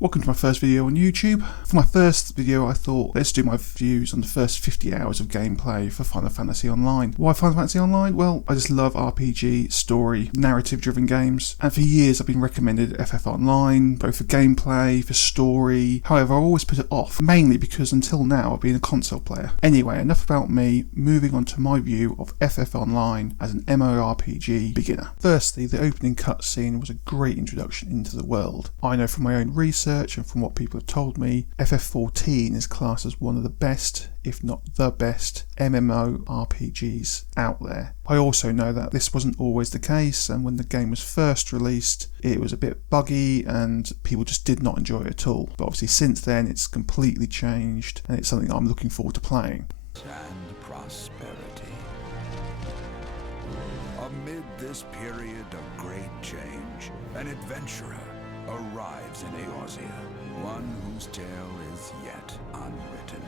Welcome to my first video on YouTube. For my first video I thought let's do my views on the first 50 hours of gameplay for Final Fantasy Online. Why Final Fantasy Online? Well, I just love RPG, story, narrative driven games, and for years I've been recommended FF Online, both for gameplay, for story. However, I've always put it off, mainly because until now I've been a console player. Anyway, enough about me, moving on to my view of FF Online as an MMORPG beginner. Firstly, the opening cutscene was a great introduction into the world. I know from my own research and from what people have told me, FF14 is classed as one of the best, if not the best, MMORPGs out there. I also know that this wasn't always the case, and when the game was first released it was a bit buggy and people just did not enjoy it at all. But obviously since then it's completely changed and it's something I'm looking forward to playing. And prosperity. Amid this period of great change, an adventurer arrives in Eorzea, one whose tale is yet unwritten.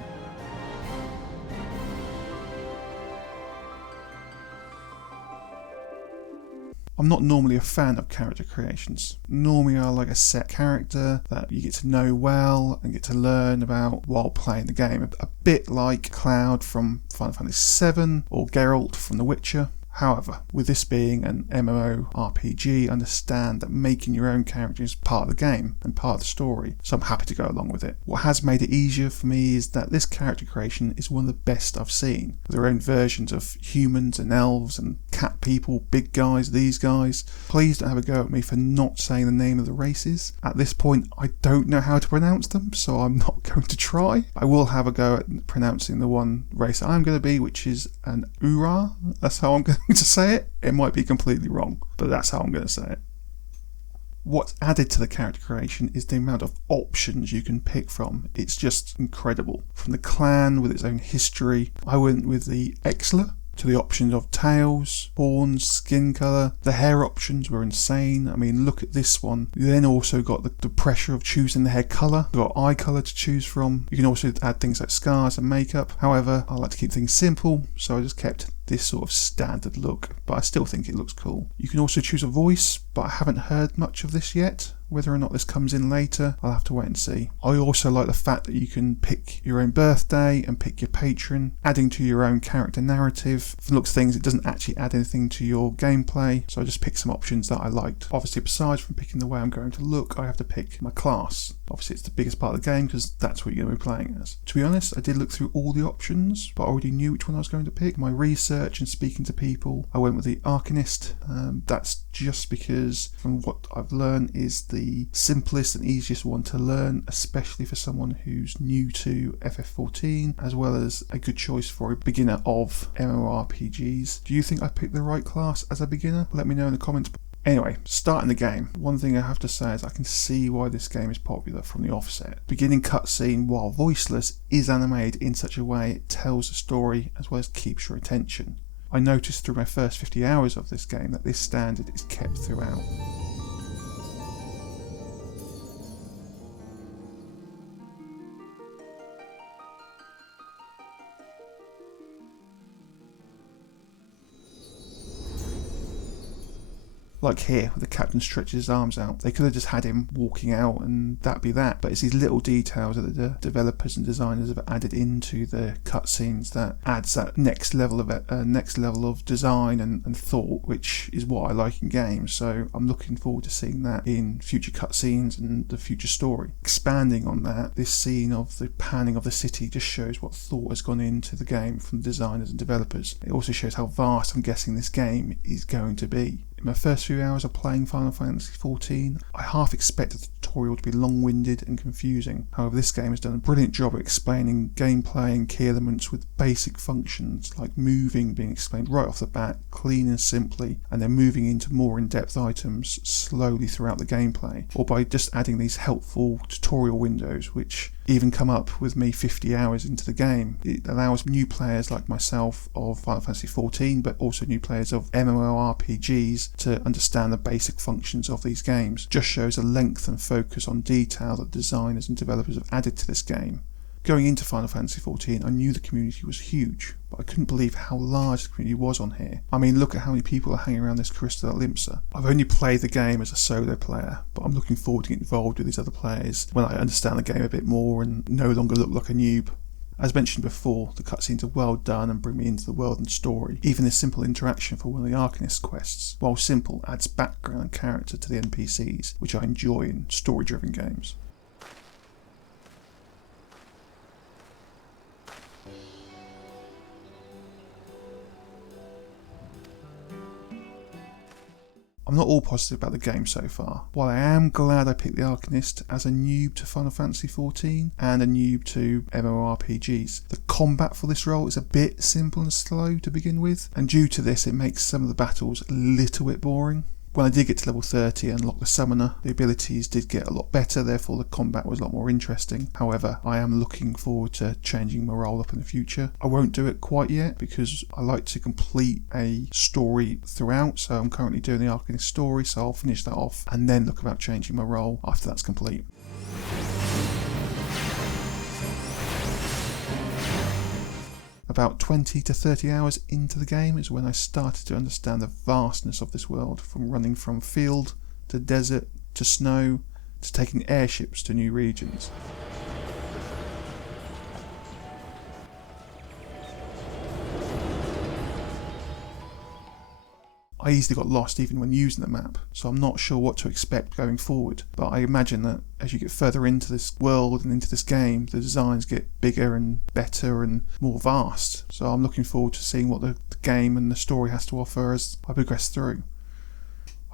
I'm not normally a fan of character creations. Normally I like a set character that you get to know well and get to learn about while playing the game. A bit like Cloud from Final Fantasy VII or Geralt from The Witcher. However, with this being an MMORPG, I understand that making your own character is part of the game and part of the story, so I'm happy to go along with it. What has made it easier for me is that this character creation is one of the best I've seen, with their own versions of humans and elves and cat people, big guys, these guys. Please don't have a go at me for not saying the name of the races. At this point, I don't know how to pronounce them, so I'm not going to try. I will have a go at pronouncing the one race I'm going to be, which is an Ura. That's how I'm going to say it. It might be completely wrong, but that's how I'm going to say it. What's added to the character creation is the amount of options you can pick from. It's just incredible. From the clan with its own history, I went with the Exler, to the options of tails, horns, skin colour. The hair options were insane. I mean, look at this one. You then also got the pressure of choosing the hair colour. You've got eye colour to choose from. You can also add things like scars and makeup. However, I like to keep things simple, so I just kept this sort of standard look, but I still think it looks cool. You can also choose a voice, but I haven't heard much of this yet. Whether or not this comes in later, I'll have to wait and see. I also like the fact that you can pick your own birthday and pick your patron, adding to your own character narrative. From the looks of things, it doesn't actually add anything to your gameplay, so I just picked some options that I liked. Obviously, besides from picking the way I'm going to look, I have to pick my class. Obviously, it's the biggest part of the game because that's what you're going to be playing as. To be honest, I did look through all the options, but I already knew which one I was going to pick. My research and speaking to people, I went with the Arcanist. That's just because, from what I've learned, is the simplest and easiest one to learn, especially for someone who's new to FF14, as well as a good choice for a beginner of MMORPGs. Do you think I picked the right class as a beginner? Let me know in the comments. Anyway, starting the game, one thing I have to say is I can see why this game is popular from the offset. Beginning cutscene, while voiceless, is animated in such a way it tells a story as well as keeps your attention. I noticed through my first 50 hours of this game that this standard is kept throughout. Like here, the captain stretches his arms out. They could have just had him walking out and that'd be that. But it's these little details that the developers and designers have added into the cutscenes that adds that next level of design and thought, which is what I like in games. So I'm looking forward to seeing that in future cutscenes and the future story. Expanding on that, this scene of the panning of the city just shows what thought has gone into the game from the designers and developers. It also shows how vast I'm guessing this game is going to be. In my first few hours of playing Final Fantasy XIV, I half expected the tutorial to be long-winded and confusing. However, this game has done a brilliant job of explaining gameplay and key elements with basic functions like moving being explained right off the bat, clean and simply, and then moving into more in-depth items slowly throughout the gameplay, or by just adding these helpful tutorial windows which even come up with me 50 hours into the game. It allows new players like myself of Final Fantasy XIV, but also new players of MMORPGs to understand the basic functions of these games. Just shows a length and focus on detail that designers and developers have added to this game. Going into Final Fantasy XIV, I knew the community was huge, but I couldn't believe how large the community was on here. I mean, look at how many people are hanging around this Crystal Limsa. I've only played the game as a solo player, but I'm looking forward to getting involved with these other players when I understand the game a bit more and no longer look like a noob. As mentioned before, the cutscenes are well done and bring me into the world and story. Even this simple interaction for one of the Arcanist quests, while simple, adds background and character to the NPCs, which I enjoy in story-driven games. I'm not all positive about the game so far. While I am glad I picked the Arcanist as a noob to Final Fantasy XIV and a noob to MMORPGs, the combat for this role is a bit simple and slow to begin with, and due to this it makes some of the battles a little bit boring. When I did get to level 30 and unlock the summoner, the abilities did get a lot better, therefore the combat was a lot more interesting. However, I am looking forward to changing my role up in the future. I won't do it quite yet because I like to complete a story throughout, so I'm currently doing the Arcanist story, so I'll finish that off and then look about changing my role after that's complete. About 20 to 30 hours into the game is when I started to understand the vastness of this world, from running from field to desert to snow to taking airships to new regions. I easily got lost even when using the map, so I'm not sure what to expect going forward, but I imagine that as you get further into this world and into this game, the designs get bigger and better and more vast, so I'm looking forward to seeing what the game and the story has to offer as I progress through.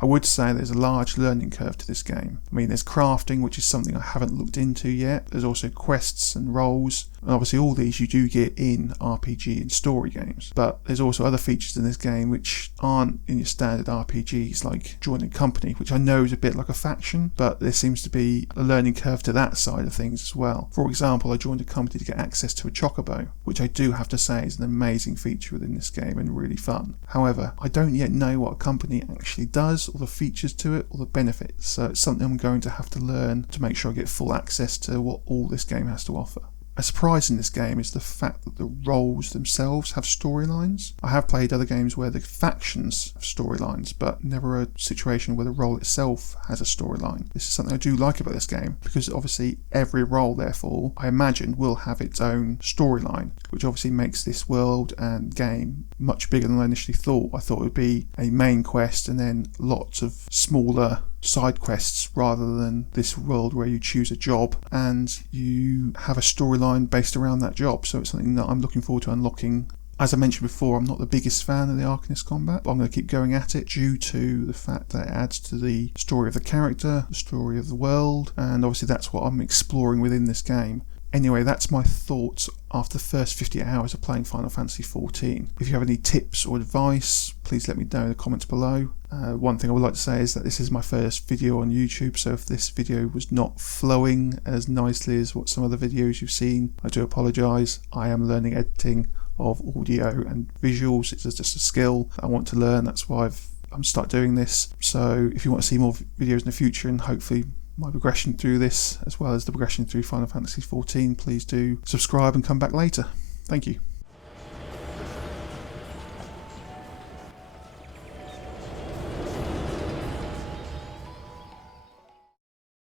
I would say there's a large learning curve to this game. I mean, there's crafting, which is something I haven't looked into yet. There's also quests and roles. And obviously all these you do get in RPG and story games. But there's also other features in this game which aren't in your standard RPGs, like joining a company, which I know is a bit like a faction, but there seems to be a learning curve to that side of things as well. For example, I joined a company to get access to a chocobo, which I do have to say is an amazing feature within this game and really fun. However, I don't yet know what a company actually does, or the features to it, or the benefits, so it's something I'm going to have to learn to make sure I get full access to what all this game has to offer. A surprise in this game is the fact that the roles themselves have storylines. I have played other games where the factions have storylines, but never a situation where the role itself has a storyline. This is something I do like about this game, because obviously every role, therefore, I imagine will have its own storyline, which obviously makes this world and game much bigger than I initially thought. I thought it would be a main quest and then lots of smaller side quests, rather than this world where you choose a job and you have a storyline based around that job. So it's something that I'm looking forward to unlocking. As I mentioned before, I'm not the biggest fan of the Arcanist combat, but I'm going to keep going at it due to the fact that it adds to the story of the character, the story of the world, and obviously that's what I'm exploring within this game. Anyway, that's my thoughts after the first 50 hours of playing Final Fantasy XIV. If you have any tips or advice, please let me know in the comments below. One thing I would like to say is that this is my first video on YouTube, so if this video was not flowing as nicely as what some of the videos you've seen, I do apologise. I am learning editing of audio and visuals. It's just a skill I want to learn. That's why I'm start doing this. So if you want to see more videos in the future and hopefully my progression through this, as well as the progression through Final Fantasy XIV, please do subscribe and come back later. Thank you.